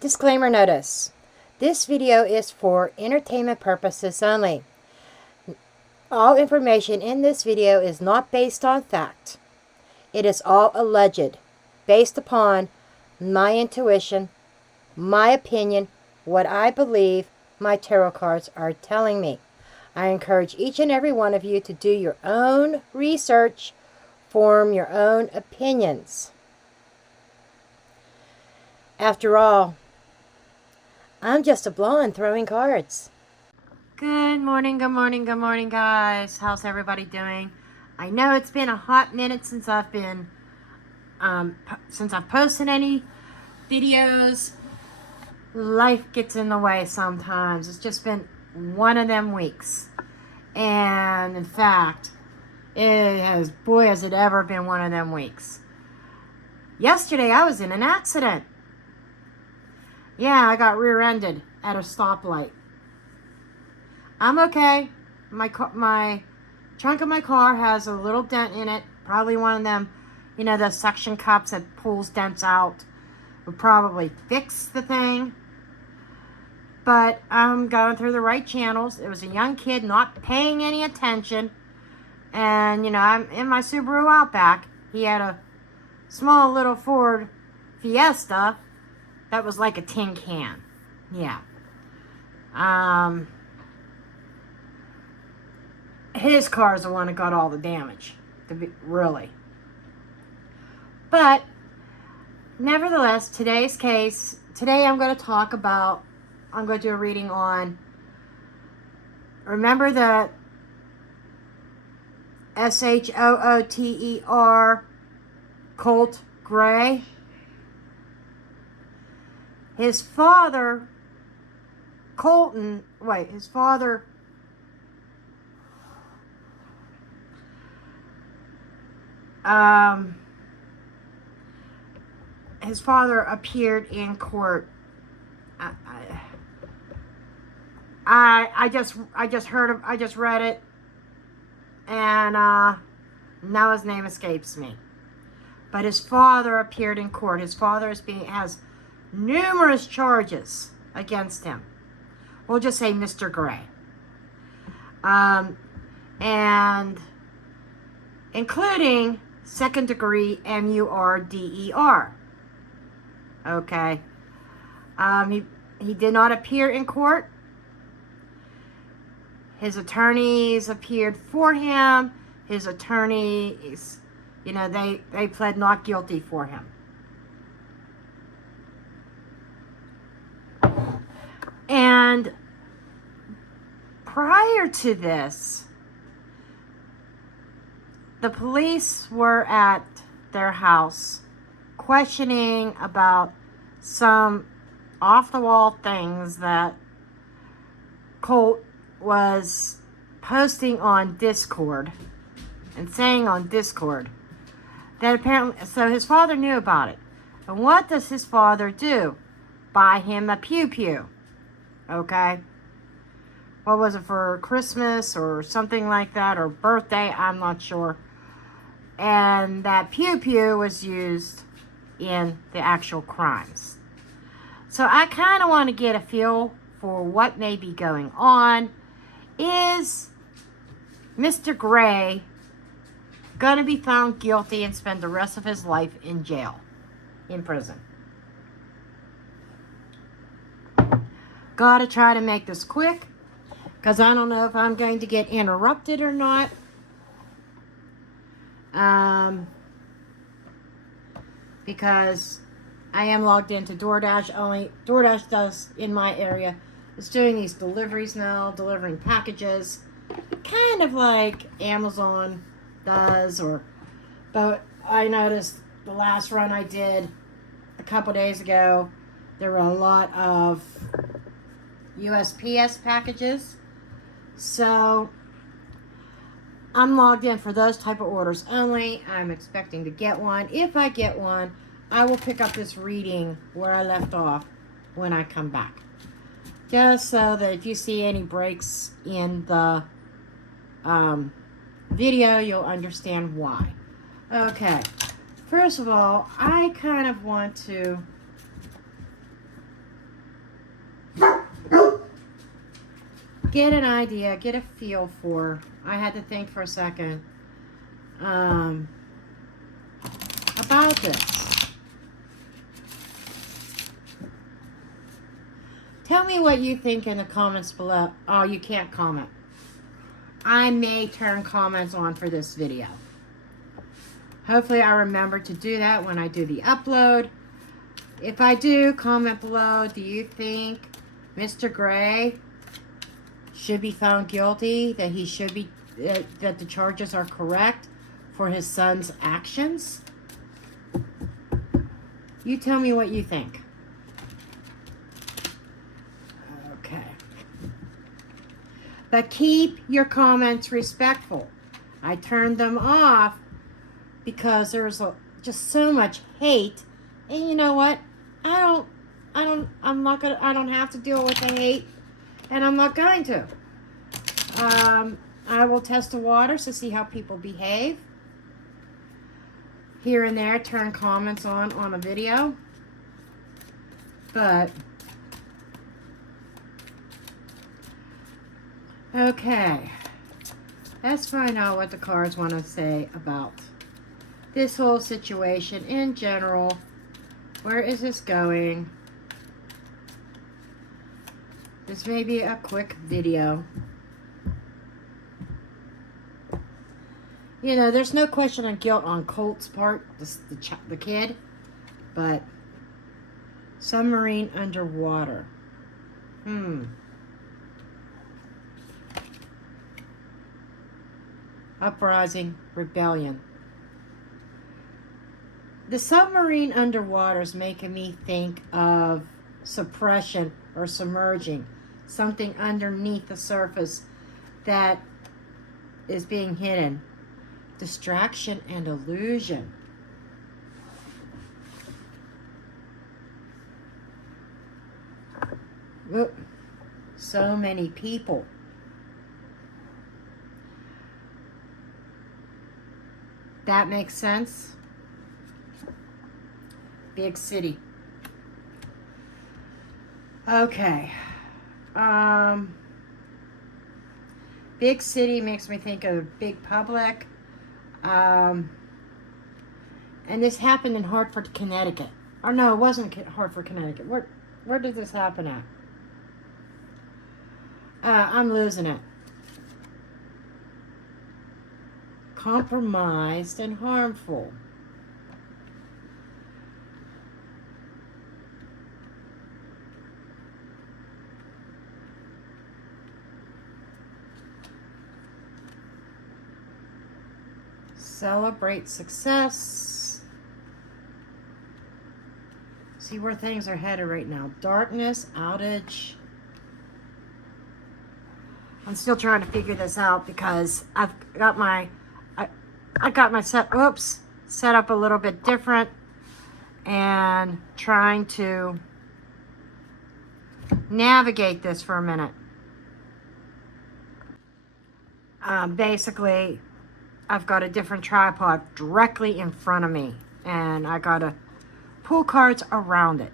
Disclaimer notice. This video is for entertainment purposes only. All information in this video is not based on fact. It is all alleged, based upon my intuition, my opinion, what I believe my tarot cards are telling me. I encourage each and every one of you to do your own research, form your own opinions. After all, I'm just a blonde throwing cards. Good morning, guys. How's everybody doing? I know it's been a hot minute since I've posted any videos. Life gets in the way sometimes. It's just been one of them weeks. And in fact, has it ever been one of them weeks. Yesterday I was in an accident. Yeah, I got rear-ended at a stoplight. I'm okay. My trunk of my car has a little dent in it. Probably one of them, the suction cups that pulls dents out. Would probably fix the thing. But I'm going through the right channels. It was a young kid not paying any attention. And, I'm in my Subaru Outback. He had a small little Ford Fiesta that was like a tin can. Yeah. His car is the one that got all the damage. Really. But, nevertheless, today I'm going to do a reading on, remember the SHOOTER, Colt Gray? His father, his father appeared in court. I just read it, and now his name escapes me. But his father appeared in court. His father has numerous charges against him. We'll just say Mr. Gray. And including second-degree murder. Okay. He did not appear in court. His attorneys appeared for him. His attorneys, they pled not guilty for him. And prior to this, the police were at their house questioning about some off-the-wall things that Colt was posting on Discord and saying on Discord that apparently, so his father knew about it. And what does his father do? Buy him a pew-pew. Okay? What was it, for Christmas or something like that, or birthday? I'm not sure. And that pew-pew was used in the actual crimes. So I kind of want to get a feel for what may be going on. Is Mr. Gray going to be found guilty and spend the rest of his life in jail, in prison? Gotta try to make this quick, because I don't know if I'm going to get interrupted or not. Because I am logged into DoorDash. Only DoorDash does in my area. It's doing these deliveries now, delivering packages, kind of like Amazon does. But I noticed the last run I did a couple days ago, there were a lot of USPS packages. So I'm logged in for those type of orders only. I'm expecting to get one. If I get one, I will pick up this reading where I left off when I come back. Just so that if you see any breaks in the video, you'll understand why. Okay. First of all, I kind of want to get an idea, get a feel for. I had to think for a second about this. Tell me what you think in the comments below. Oh, you can't comment. I may turn comments on for this video. Hopefully I remember to do that when I do the upload. If I do, comment below. Do you think Mr. Gray should be found guilty? That he should be, that the charges are correct for his son's actions? You tell me what you think. Okay. But keep your comments respectful. I turned them off because there's just so much hate, and you know what? I don't have to deal with the hate, and I'm not going to. I will test the waters to see how people behave. Here and there, turn comments on a video. But, okay. Let's find out what the cards want to say about this whole situation in general. Where is this going? This may be a quick video. You know, there's no question of guilt on Colt's part, the kid, but submarine underwater. Uprising, rebellion. The submarine underwater is making me think of suppression or submerging. Something underneath the surface that is being hidden. Distraction and illusion. Look, so many people. That makes sense. Big city. Okay. Big city makes me think of big public. And this happened in Hartford, Connecticut. Or no, it wasn't Hartford, Connecticut. Where did this happen at? I'm losing it. Compromised and harmful. Celebrate success. See where things are headed right now. Darkness, outage. I'm still trying to figure this out because I've got my set up a little bit different and trying to navigate this for a minute. Basically, I've got a different tripod directly in front of me, and I gotta pull cards around it.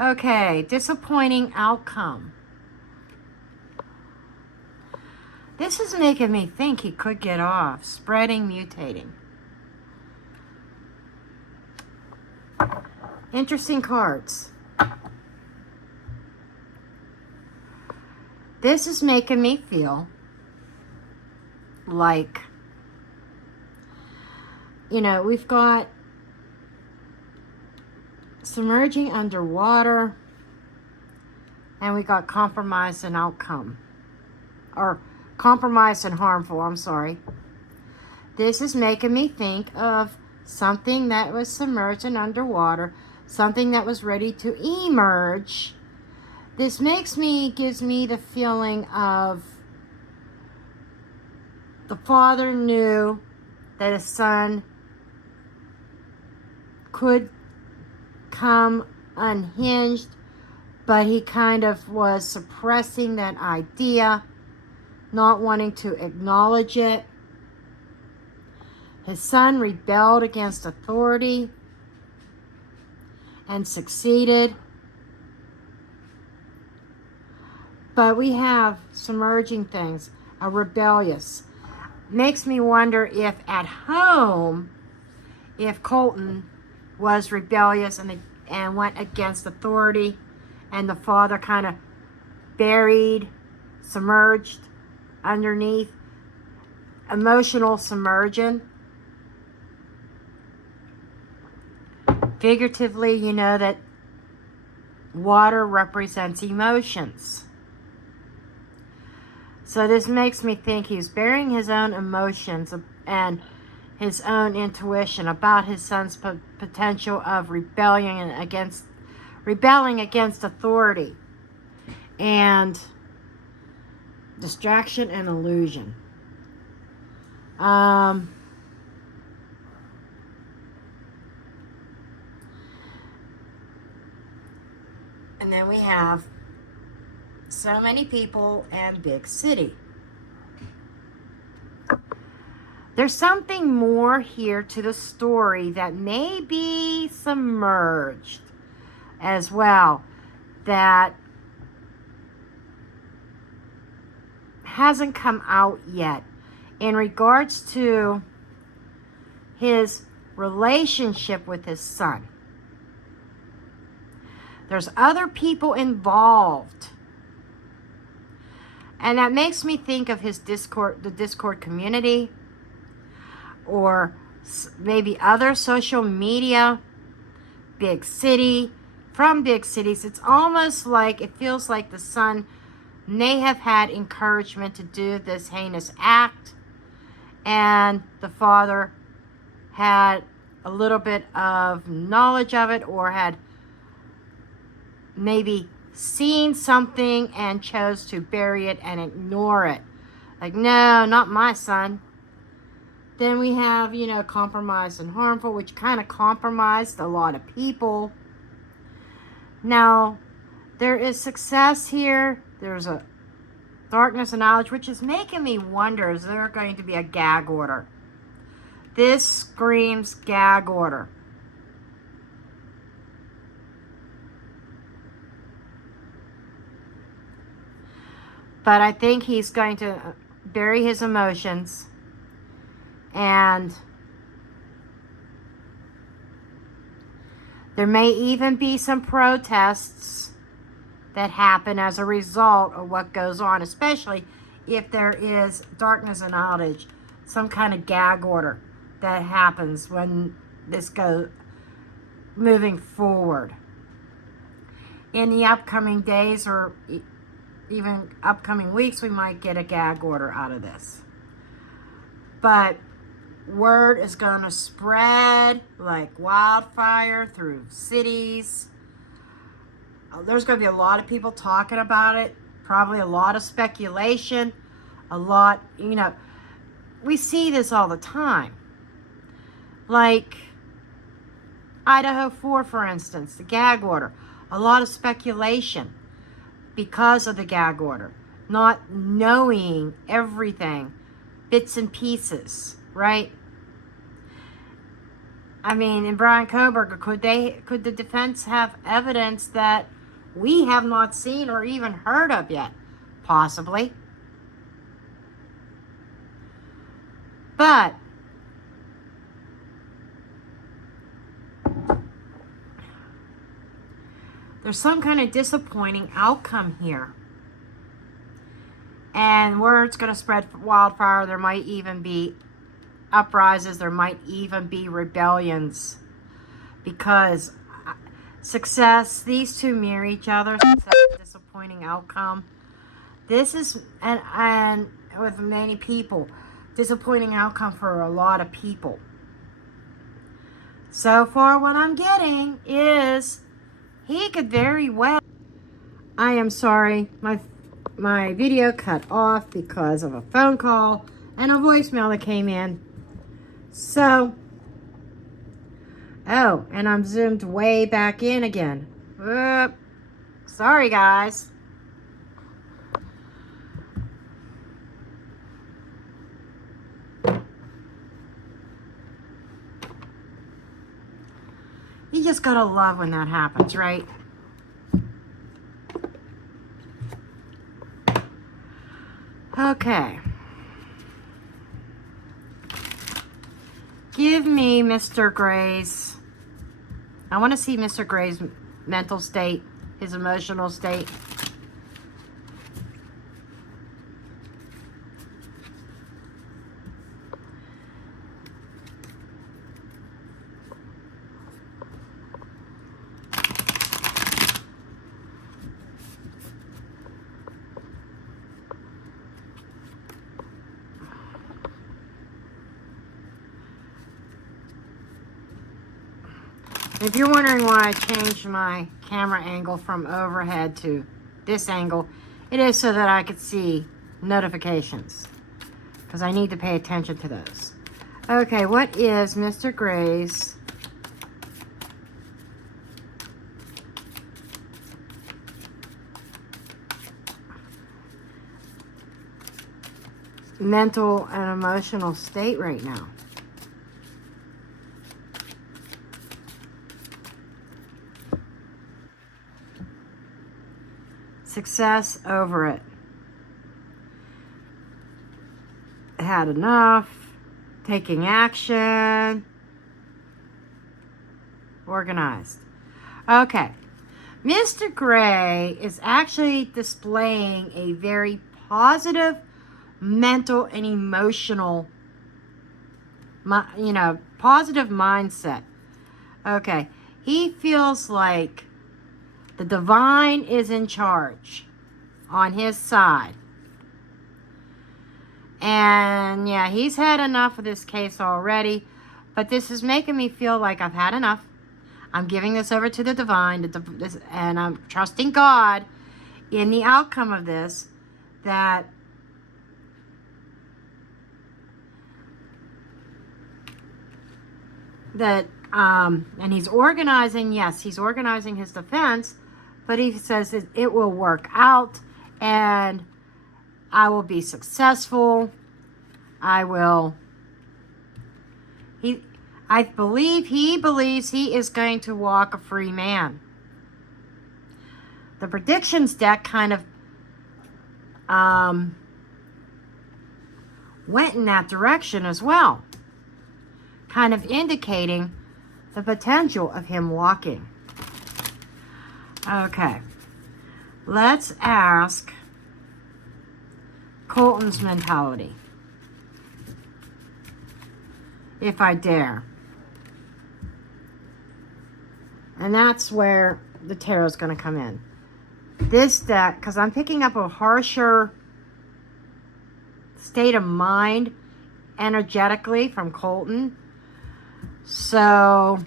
Okay, disappointing outcome. This is making me think he could get off. Spreading, mutating. Interesting cards. This is making me feel like, you know, we've got submerging underwater, and we got compromised and outcome. Or compromised and harmful, I'm sorry. This is making me think of something that was submerged and underwater, something that was ready to emerge. This gives me the feeling of the father knew that his son could come unhinged, but he kind of was suppressing that idea, not wanting to acknowledge it. His son rebelled against authority and succeeded. But we have submerging things, a rebellious. Makes me wonder if at home, if Colton was rebellious and went against authority, and the father kind of buried, submerged underneath, emotional submersion. Figuratively, you know that water represents emotions. So this makes me think he's burying his own emotions and his own intuition about his son's potential of rebelling against authority and distraction and illusion. And then we have so many people and big city. There's something more here to the story that may be submerged as well, that hasn't come out yet in regards to his relationship with his son. There's other people involved. And that makes me think of the Discord community, or maybe other social media, big city, from big cities. It's almost like, it feels like the son may have had encouragement to do this heinous act, and the father had a little bit of knowledge of it, or had maybe seen something and chose to bury it and ignore it. Like, no, not my son. Then we have, compromised and harmful, which kind of compromised a lot of people. Now, there is success here. There's a darkness and knowledge, which is making me wonder, is there going to be a gag order? This screams gag order. But I think he's going to bury his emotions, and there may even be some protests that happen as a result of what goes on, especially if there is darkness and knowledge, some kind of gag order that happens when this goes moving forward. In the upcoming days, or even upcoming weeks, we might get a gag order out of this. But word is going to spread like wildfire through cities. There's going to be a lot of people talking about it. Probably a lot of speculation. A lot, we see this all the time. Like Idaho 4, for instance, the gag order. A lot of speculation because of the gag order. Not knowing everything, bits and pieces, right? I mean, in Brian Koberger, could the defense have evidence that we have not seen or even heard of yet? Possibly. But there's some kind of disappointing outcome here. And word's going to spread wildfire. There might even be uprises. There might even be rebellions. Because success, these two mirror each other. Success and disappointing outcome. This is, and with many people, disappointing outcome for a lot of people. So far, what I'm getting is he could very well. I am sorry, my video cut off because of a phone call and a voicemail that came in. So, and I'm zoomed way back in again. Sorry, guys. You just gotta love when that happens, right? Okay. Give me Mr. Gray's. I want to see Mr. Gray's mental state, his emotional state. If you're wondering why I changed my camera angle from overhead to this angle, it is so that I could see notifications, because I need to pay attention to those. Okay, what is Mr. Gray's mental and emotional state right now? Success over it. Had enough. Taking action. Organized. Okay. Mr. Gray is actually displaying a very positive mental and emotional, positive mindset. Okay. He feels like the divine is in charge on his side. And yeah, he's had enough of this case already. But this is making me feel like I've had enough. I'm giving this over to the divine. And I'm trusting God in the outcome of this. And he's organizing, yes, he's organizing his defense. But he says it will work out, and I will be successful. I believe he believes he is going to walk a free man. The predictions deck kind of went in that direction as well, kind of indicating the potential of him walking. Okay, let's ask Colton's mentality, if I dare. And that's where the tarot's going to come in. This deck, because I'm picking up a harsher state of mind energetically from Colton. So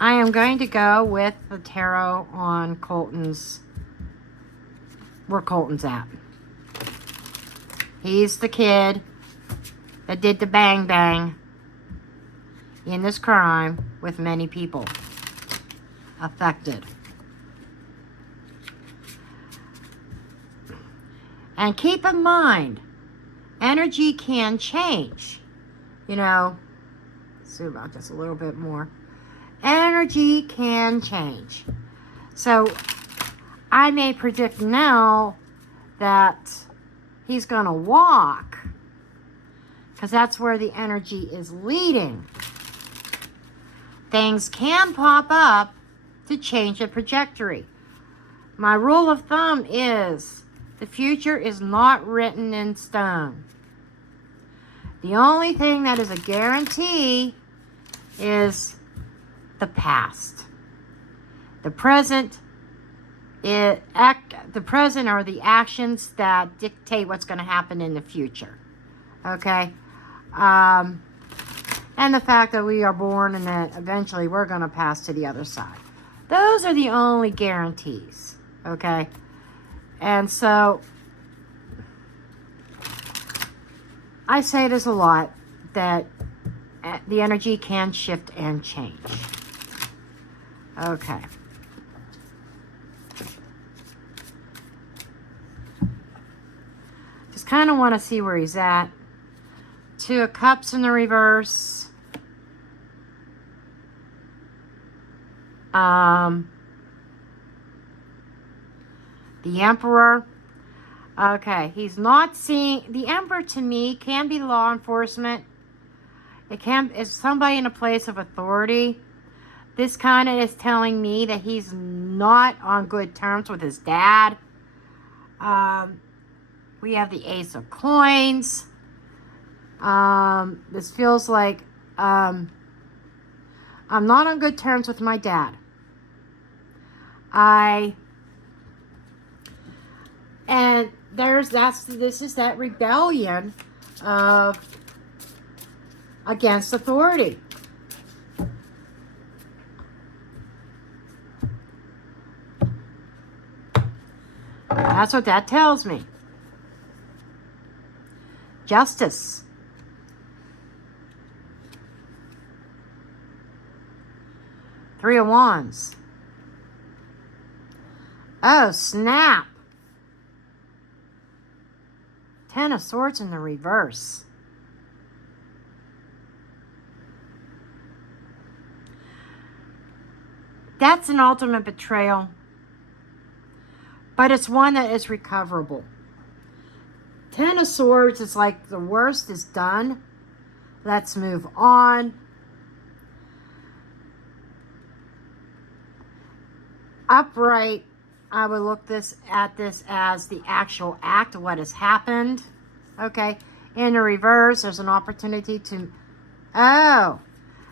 I am going to go with the tarot on where Colton's at. He's the kid that did the bang bang in this crime with many people affected. And keep in mind, energy can change. Zoom out just a little bit more. Energy can change. So I may predict now that he's going to walk, because that's where the energy is leading. Things can pop up to change the trajectory. My rule of thumb is the future is not written in stone. The only thing that is a guarantee is the past. The present are the actions that dictate what's going to happen in the future. Okay? And the fact that we are born and that eventually we're going to pass to the other side. Those are the only guarantees. Okay? And so I say this a lot, that the energy can shift and change. Okay. Just kind of want to see where he's at. Two of Cups in the reverse. The Emperor. Okay, he's not seeing... The Emperor, to me, can be law enforcement. It's somebody in a place of authority. This kind of is telling me that he's not on good terms with his dad. We have the Ace of Coins. This feels like I'm not on good terms with my dad. And this is that rebellion of against authority. That's what that tells me. Justice. Three of Wands. Oh, snap. Ten of Swords in the reverse. That's an ultimate betrayal. But it's one that is recoverable. Ten of Swords is like the worst is done. Let's move on. Upright, I would look at this as the actual act of what has happened. Okay. In the reverse, there's an opportunity to... Oh.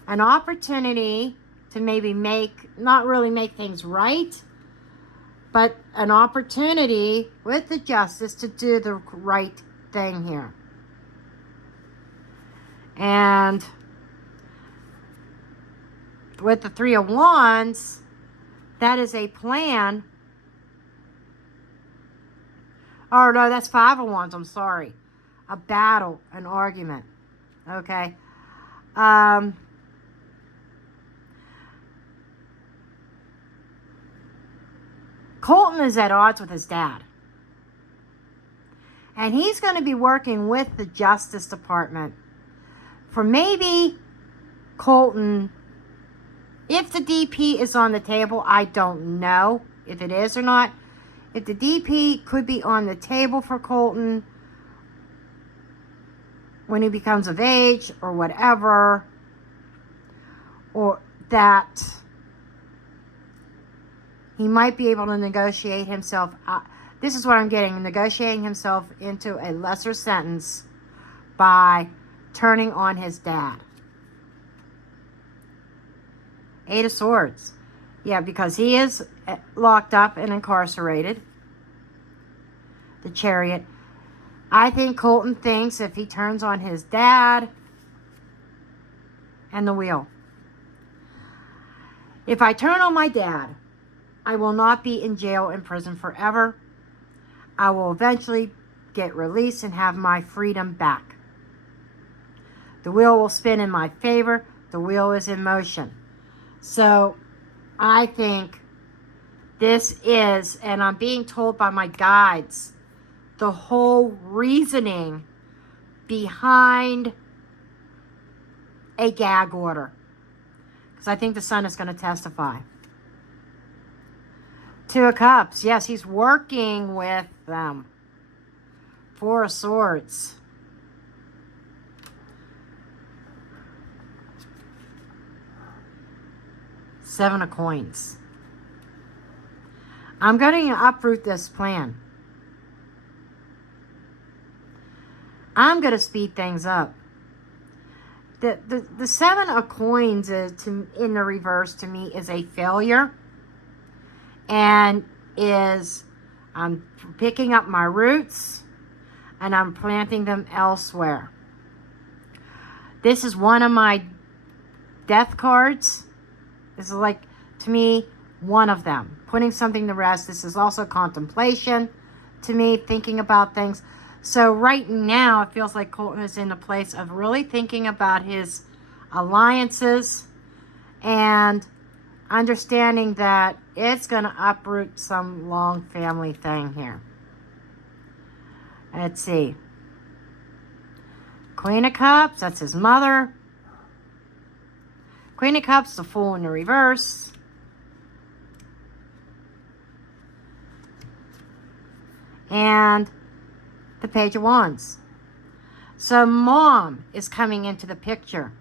An opportunity to maybe not really make things right, but an opportunity with the justice to do the right thing here. And with the Three of Wands, that is a plan. Oh, no, that's Five of Wands. I'm sorry. A battle, an argument. Okay. Colton is at odds with his dad. And he's going to be working with the Justice Department for maybe Colton. If the DP is on the table, I don't know if it is or not. If the DP could be on the table for Colton when he becomes of age or whatever, or that he might be able to negotiate himself. This is what I'm getting. Negotiating himself into a lesser sentence by turning on his dad. Eight of Swords. Yeah, because he is locked up and incarcerated. The Chariot. I think Colton thinks if he turns on his dad and the Wheel. If I turn on my dad, I will not be in jail and prison forever. I will eventually get released and have my freedom back. The wheel will spin in my favor. The wheel is in motion. So I think this is, and I'm being told by my guides, the whole reasoning behind a gag order. Because I think the Sun is going to testify. Two of Cups. Yes, he's working with them. Four of Swords. Seven of Coins. I'm going to uproot this plan. I'm going to speed things up. The Seven of Coins in the reverse to me is a failure. And I'm picking up my roots and I'm planting them elsewhere. This is one of my death cards. This is like, to me, one of them. Putting something to rest. This is also contemplation to me, thinking about things. So right now, it feels like Colton is in a place of really thinking about his alliances and understanding that it's going to uproot some long family thing here. Let's see. Queen of Cups, that's his mother. Queen of Cups, the Fool in the reverse. and the Page of Wands. So mom is coming into the picture.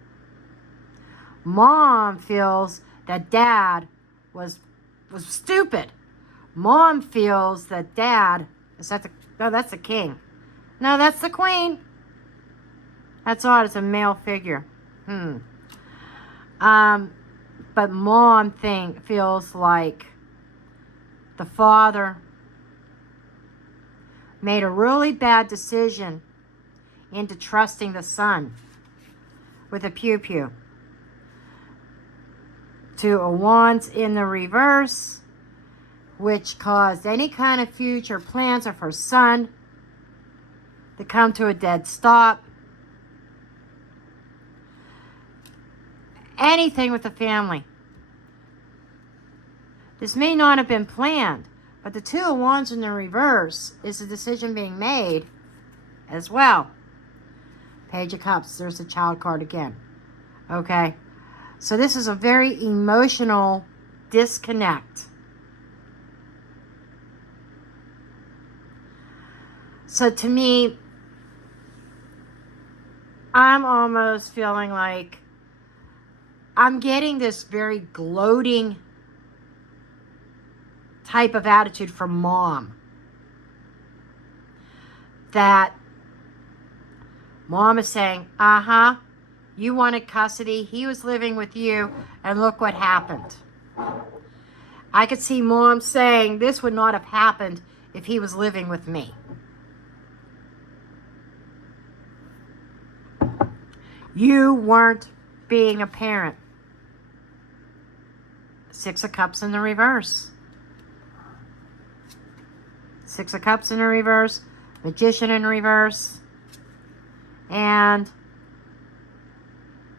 Mom feels that dad was stupid. Mom feels that dad, no, that's the king. No, that's the queen. That's odd, it's a male figure. But mom feels like the father made a really bad decision into trusting the son with a pew-pew. Two of Wands in the reverse, which caused any kind of future plans of her son to come to a dead stop. Anything with the family. This may not have been planned, but the Two of Wands in the reverse is a decision being made as well. Page of Cups, there's the child card again. Okay, so this is a very emotional disconnect. So to me, I'm almost feeling like I'm getting this very gloating type of attitude from mom. That mom is saying, you wanted custody, he was living with you, and look what happened. I could see mom saying, this would not have happened if he was living with me. You weren't being a parent. Six of Cups in the reverse. Six of Cups in the reverse. Magician in reverse. And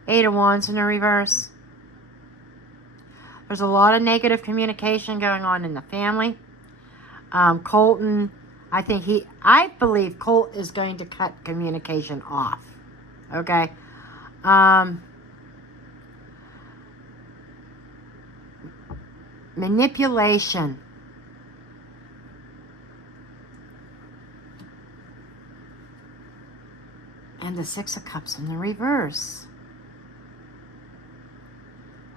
Eight of Wands in the reverse. There's a lot of negative communication going on in the family. Colton, I believe Colt is going to cut communication off. Okay? Manipulation. And the Six of Cups in the reverse.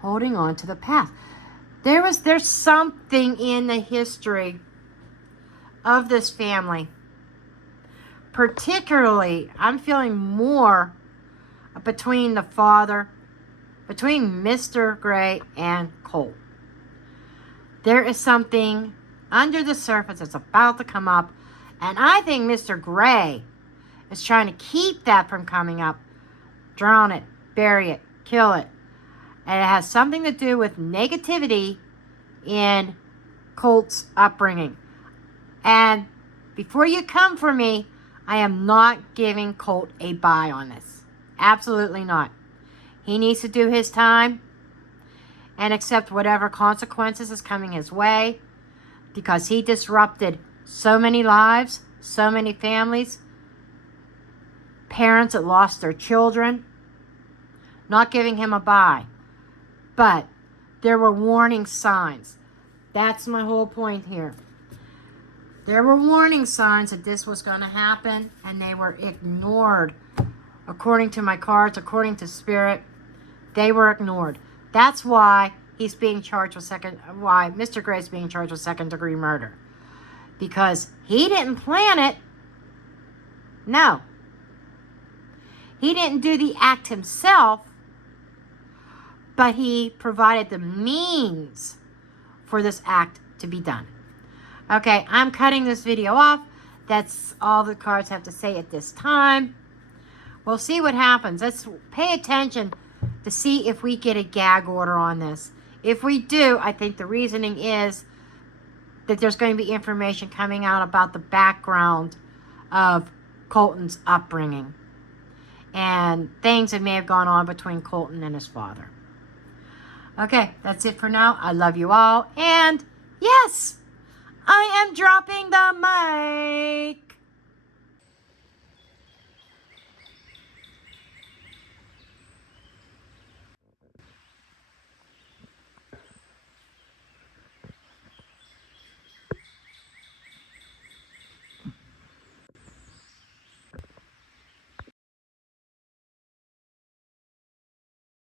Holding on to the past. There's something in the history of this family. Particularly, I'm feeling more between the father, between Mr. Gray and Colt. There is something under the surface that's about to come up, and I think Mr. Gray is trying to keep that from coming up. Drown it, bury it, kill it. And it has something to do with negativity in Colt's upbringing. And before you come for me, I am not giving Colt a bye on this. Absolutely not. He needs to do his time and accept whatever consequences is coming his way, because he disrupted so many lives, so many families, parents that lost their children. Not giving him a bye. But there were warning signs. That's my whole point here. There were warning signs that this was going to happen, and they were ignored. According to my cards, according to Spirit, they were ignored. That's why he's being charged with why Mr. Gray's being charged with second-degree murder. Because he didn't plan it. No. He didn't do the act himself, but he provided the means for this act to be done. Okay, I'm cutting this video off. That's all the cards have to say at this time. We'll see what happens. Let's pay attention to see if we get a gag order on this. If we do, I think the reasoning is that there's going to be information coming out about the background of Colton's upbringing and things that may have gone on between Colton and his father. Okay, that's it for now. I love you all. And yes, I am dropping the mic.